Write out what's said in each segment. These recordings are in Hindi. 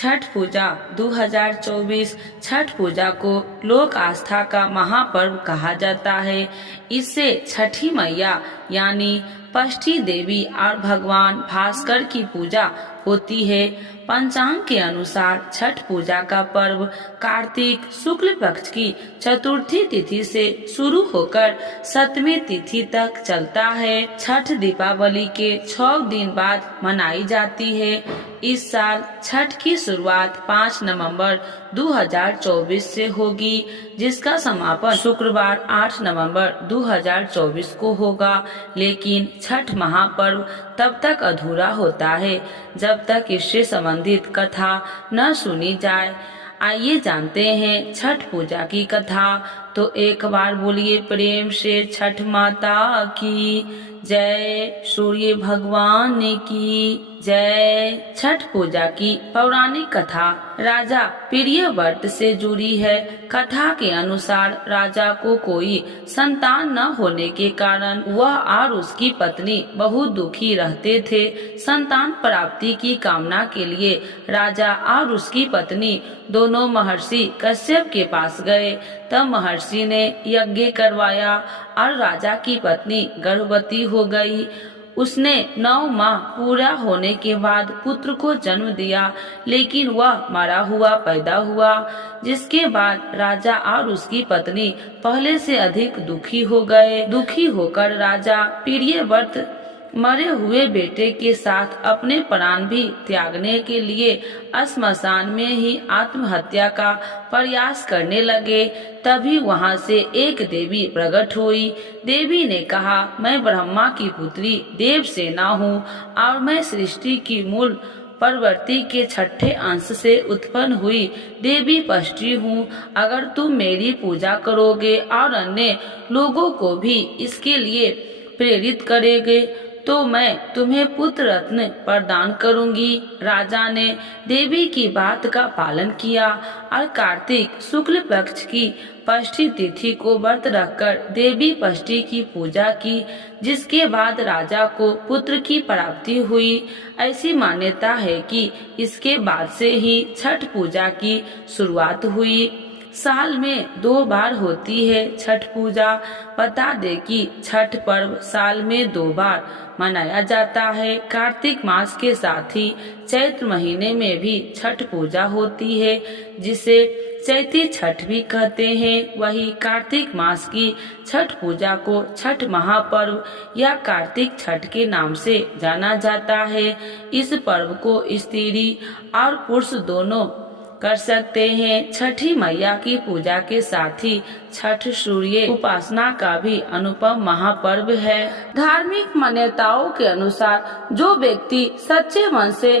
छठ पूजा 2024 छठ पूजा को लोक आस्था का महापर्व कहा जाता है। इससे छठी मैया यानी षष्ठी देवी और भगवान भास्कर की पूजा होती है। पंचांग के अनुसार छठ पूजा का पर्व कार्तिक शुक्ल पक्ष की चतुर्थी तिथि से शुरू होकर सप्तमी तिथि तक चलता है। छठ दीपावली के 6 दिन बाद मनाई जाती है। इस साल छठ की शुरुआत 5 नवंबर 2024 से होगी, जिसका समापन शुक्रवार 8 नवंबर 2024 को होगा। लेकिन छठ महापर्व तब तक अधूरा होता है जब तक इससे संबंधित कथा न सुनी जाए। आइए जानते हैं छठ पूजा की कथा। तो एक बार बोलिए प्रेम से छठ माता की जय, सूर्य भगवान की जय। छठ पूजा की पौराणिक कथा राजा प्रियव्रत से जुड़ी है। कथा के अनुसार राजा को कोई संतान न होने के कारण वह और उसकी पत्नी बहुत दुखी रहते थे। संतान प्राप्ति की कामना के लिए राजा और उसकी पत्नी दोनों महर्षि कश्यप के पास गए। तब महर्षि ने यज्ञ करवाया और राजा की पत्नी गर्भवती हो गई। उसने 9 माह पूरा होने के बाद पुत्र को जन्म दिया, लेकिन वह मरा हुआ पैदा हुआ। जिसके बाद राजा और उसकी पत्नी पहले से अधिक दुखी हो गए। दुखी होकर राजा प्रियव्रत मरे हुए बेटे के साथ अपने प्राण भी त्यागने के लिए श्मशान में ही आत्महत्या का प्रयास करने लगे। तभी वहां से एक देवी प्रकट हुई। देवी ने कहा, मैं ब्रह्मा की पुत्री देवसेना हूँ और मैं सृष्टि की मूल प्रवृत्ति के 6ठे अंश से उत्पन्न हुई देवी षष्ठी हूँ। अगर तुम मेरी पूजा करोगे और अन्य लोगों को भी इसके लिए प्रेरित करेंगे तो मैं तुम्हें पुत्र रत्न प्रदान करूंगी। राजा ने देवी की बात का पालन किया और कार्तिक शुक्ल पक्ष की षष्ठी तिथि को व्रत रखकर देवी षष्ठी की पूजा की, जिसके बाद राजा को पुत्र की प्राप्ति हुई। ऐसी मान्यता है कि इसके बाद से ही छठ पूजा की शुरुआत हुई। साल में 2 बार होती है छठ पूजा। बता दे कि छठ पर्व साल में 2 बार मनाया जाता है। कार्तिक मास के साथ ही चैत्र महीने में भी छठ पूजा होती है, जिसे चैती छठ भी कहते हैं। वही कार्तिक मास की छठ पूजा को छठ महापर्व या कार्तिक छठ के नाम से जाना जाता है। इस पर्व को स्त्री और पुरुष दोनों कर सकते हैं। छठी मैया की पूजा के साथ ही छठ सूर्य उपासना का भी अनुपम महापर्व है। धार्मिक मान्यताओं के अनुसार जो व्यक्ति सच्चे मन से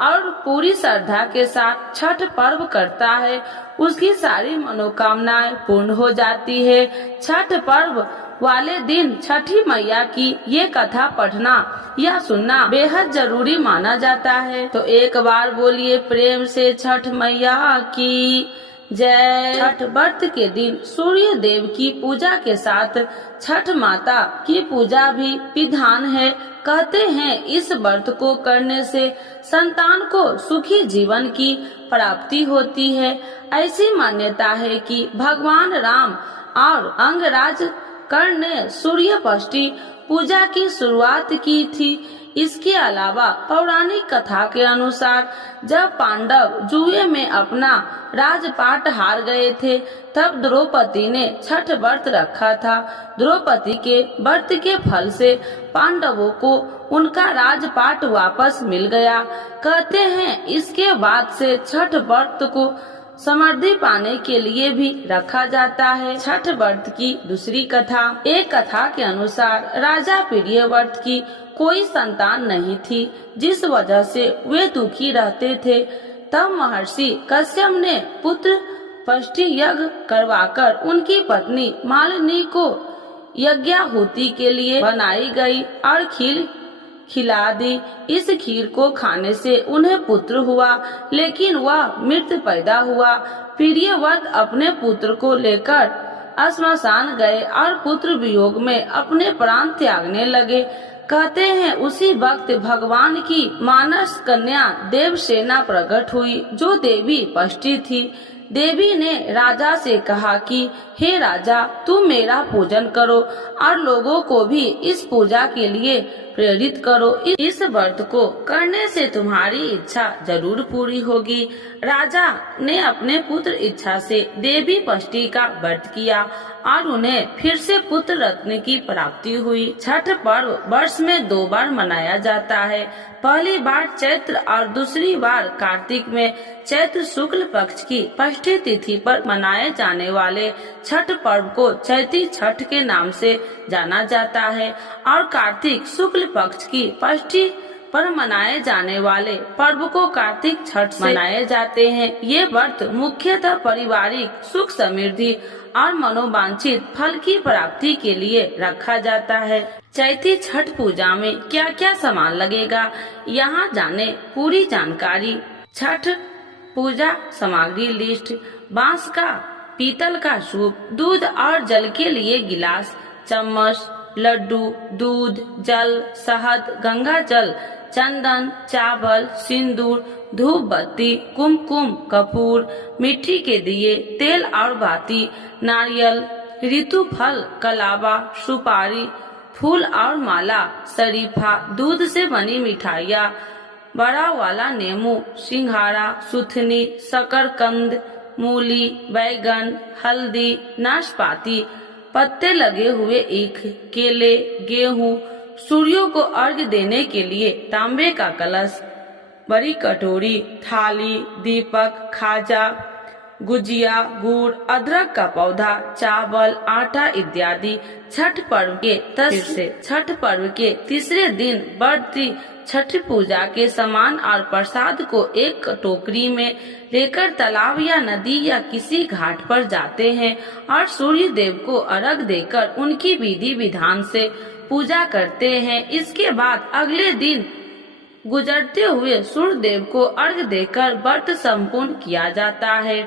और पूरी श्रद्धा के साथ छठ पर्व करता है, उसकी सारी मनोकामनाएं पूर्ण हो जाती है। छठ पर्व वाले दिन छठी मैया की ये कथा पढ़ना या सुनना बेहद जरूरी माना जाता है। तो एक बार बोलिए प्रेम से छठ मैया की जय। छठ व्रत के दिन सूर्य देव की पूजा के साथ छठ माता की पूजा भी विधान है। कहते हैं इस व्रत को करने से संतान को सुखी जीवन की प्राप्ति होती है। ऐसी मान्यता है कि भगवान राम और अंगराज कर्ण ने सूर्य षष्ठी पूजा की शुरुआत की थी। इसके अलावा पौराणिक कथा के अनुसार जब पांडव जुए में अपना राजपाट हार गए थे, तब द्रौपदी ने छठ व्रत रखा था। द्रौपदी के व्रत के फल से पांडवों को उनका राजपाट वापस मिल गया। कहते हैं इसके बाद से छठ व्रत को समृद्धि पाने के लिए भी रखा जाता है। छठ व्रत की दूसरी कथा। एक कथा के अनुसार राजा प्रियव्रत की कोई संतान नहीं थी, जिस वजह से वे दुखी रहते थे। तब महर्षि कश्यप ने पुत्र षष्ठी यज्ञ करवाकर उनकी पत्नी मालिनी को यज्ञाहुति के लिए बनाई गई और खीर खिला दी। इस खीर को खाने से उन्हें पुत्र हुआ, लेकिन वह मृत पैदा हुआ। प्रियव्रत अपने पुत्र को लेकर श्मशान गए और पुत्र वियोग में अपने प्राण त्यागने लगे। कहते हैं उसी वक्त भगवान की मानस कन्या देवसेना प्रकट हुई, जो देवी पष्टी थी। देवी ने राजा से कहा कि हे राजा, तुम मेरा पूजन करो और लोगों को भी इस पूजा के लिए प्रेरित करो। इस व्रत को करने से तुम्हारी इच्छा जरूर पूरी होगी। राजा ने अपने पुत्र इच्छा से देवी पष्टी का व्रत किया और उन्हें फिर से पुत्र रत्न की प्राप्ति हुई। छठ पर्व वर्ष में 2 बार मनाया जाता है। पहली बार चैत्र और दूसरी बार कार्तिक में। चैत्र शुक्ल पक्ष की षष्ठी तिथि पर मनाए जाने वाले छठ पर्व को चैती छठ के नाम से जाना जाता है और कार्तिक शुक्ल पक्ष की षष्ठी पर मनाए जाने वाले पर्व को कार्तिक छठ से मनाए जाते हैं। ये व्रत मुख्यतः पारिवारिक सुख समृद्धि और मनोवांछित फल की प्राप्ति के लिए रखा जाता है। चैती छठ पूजा में क्या क्या सामान लगेगा, यहाँ जाने पूरी जानकारी। छठ पूजा सामग्री लिस्ट: बांस का पीतल का सूप, दूध और जल के लिए गिलास, चम्मच, लड्डू, दूध, जल, शहद, गंगा जल, चंदन, चावल, सिंदूर, धूप बत्ती, कुमकुम, कपूर, मिट्टी के दिए, तेल और बाती, नारियल, ऋतु फल, कलावा, सुपारी, फूल और माला, शरीफा, दूध से बनी मिठाइयाँ, बड़ा वाला नींबू, सिंघाड़ा, सुथनी, शकरकंद, मूली, बैगन, हल्दी, नाशपाती, पत्ते लगे हुए ईख, केले, गेहूं, सूर्यों को अर्घ्य देने के लिए तांबे का कलश, बड़ी कटोरी, थाली, दीपक, खाजा, गुजिया, गुड़, अदरक का पौधा, चावल, आटा इत्यादि। छठ पर्व के तीसरे दिन व्रती छठ पूजा के सामान और प्रसाद को एक टोकरी में लेकर तालाब या नदी या किसी घाट पर जाते हैं और सूर्य देव को अर्घ देकर उनकी विधि विधान से पूजा करते हैं। इसके बाद अगले दिन गुजरते हुए सूर्य देव को अर्घ देकर व्रत संपूर्ण किया जाता है।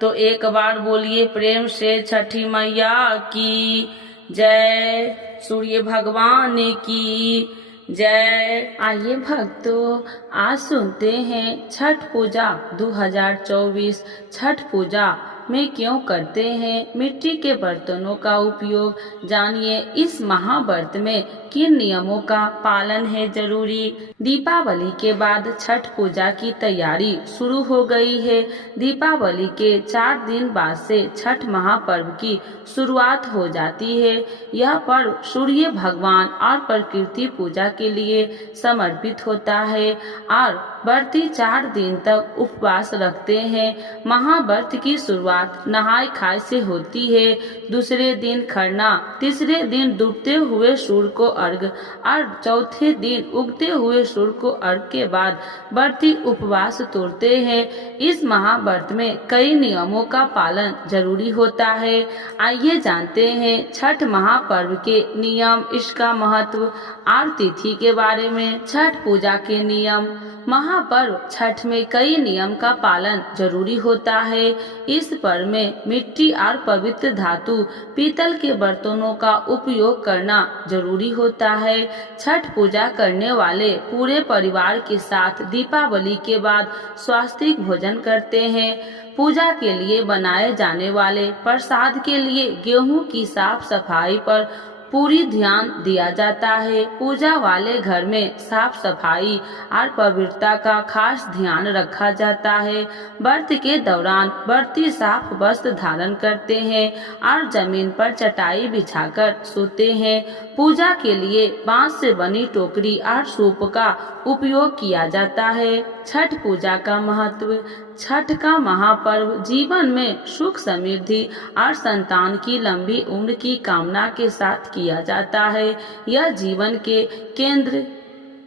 तो एक बार बोलिए प्रेम से छठी मैया की जय, सूर्य भगवान की जय। आइए भक्तों, आज सुनते हैं छठ पूजा 2024 छठ पूजा में क्यों करते हैं मिट्टी के बर्तनों का उपयोग। जानिए इस महाव्रत में किन नियमों का पालन है जरूरी। दीपावली के बाद छठ पूजा की तैयारी शुरू हो गई है। दीपावली के 4 दिन बाद से छठ महापर्व की शुरुआत हो जाती है। यह पर्व सूर्य भगवान और प्रकृति पूजा के लिए समर्पित होता है और व्रती 4 दिन तक उपवास रखते हैं। महाव्रत की शुरुआत नहाय खाए से होती है। दूसरे दिन खरना, तीसरे दिन डूबते हुए सूर्य को अर्घ और चौथे दिन उगते हुए सूर्य को अर्घ के बाद व्रती उपवास तोड़ते हैं। इस महाव्रत में कई नियमों का पालन जरूरी होता है। आइए जानते हैं छठ महापर्व के नियम, इसका महत्व और तिथि के बारे में। छठ पूजा के नियम। महापर्व छठ में कई नियम का पालन जरूरी होता है। इस पर्व में मिट्टी और पवित्र धातु पीतल के बर्तनों का उपयोग करना जरूरी होता है। छठ पूजा करने वाले पूरे परिवार के साथ दीपावली के बाद स्वास्तिक भोजन करते हैं। पूजा के लिए बनाए जाने वाले प्रसाद के लिए गेहूं की साफ सफाई पर पूरी ध्यान दिया जाता है। पूजा वाले घर में साफ सफाई और पवित्रता का खास ध्यान रखा जाता है। व्रत के दौरान व्रती साफ वस्त्र धारण करते हैं और जमीन पर चटाई बिछाकर सोते हैं। पूजा के लिए बांस से बनी टोकरी और सूप का उपयोग किया जाता है। छठ पूजा का महत्व। छठ का महापर्व जीवन में सुख समृद्धि और संतान की लंबी उम्र की कामना के साथ किया जाता है। यह जीवन के केंद्र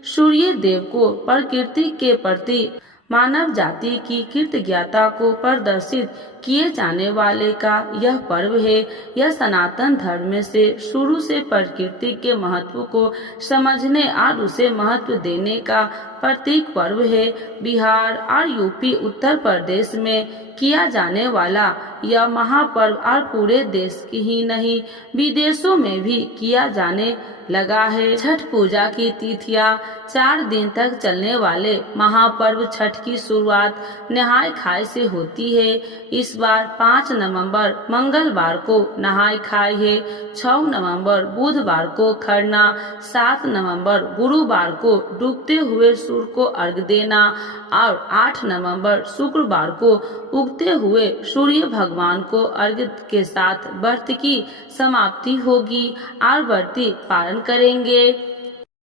सूर्य देव को प्रकृति के प्रति मानव जाति की कृतज्ञता को प्रदर्शित किए जाने वाले का यह पर्व है। यह सनातन धर्म में से शुरू से प्रकृति के महत्व को समझने और उसे महत्व देने का प्रतीक पर्व है। बिहार और यूपी उत्तर प्रदेश में किया जाने वाला यह महापर्व और पूरे देश की ही नहीं विदेशों में भी किया जाने लगा है। छठ पूजा की तिथियां 4 दिन तक चलने वाले महापर्व छठ की शुरुआत नहाय खाय से होती है। इस बार 5 नवंबर मंगलवार को नहाय खाय है, 6 नवंबर बुधवार को खरना, 7 नवंबर गुरुवार को डूबते हुए सूर्य को अर्घ देना और 8 नवंबर शुक्रवार को उगते हुए सूर्य भगवान को अर्घ्य के साथ व्रत की समाप्ति होगी और व्रती पालन करेंगे।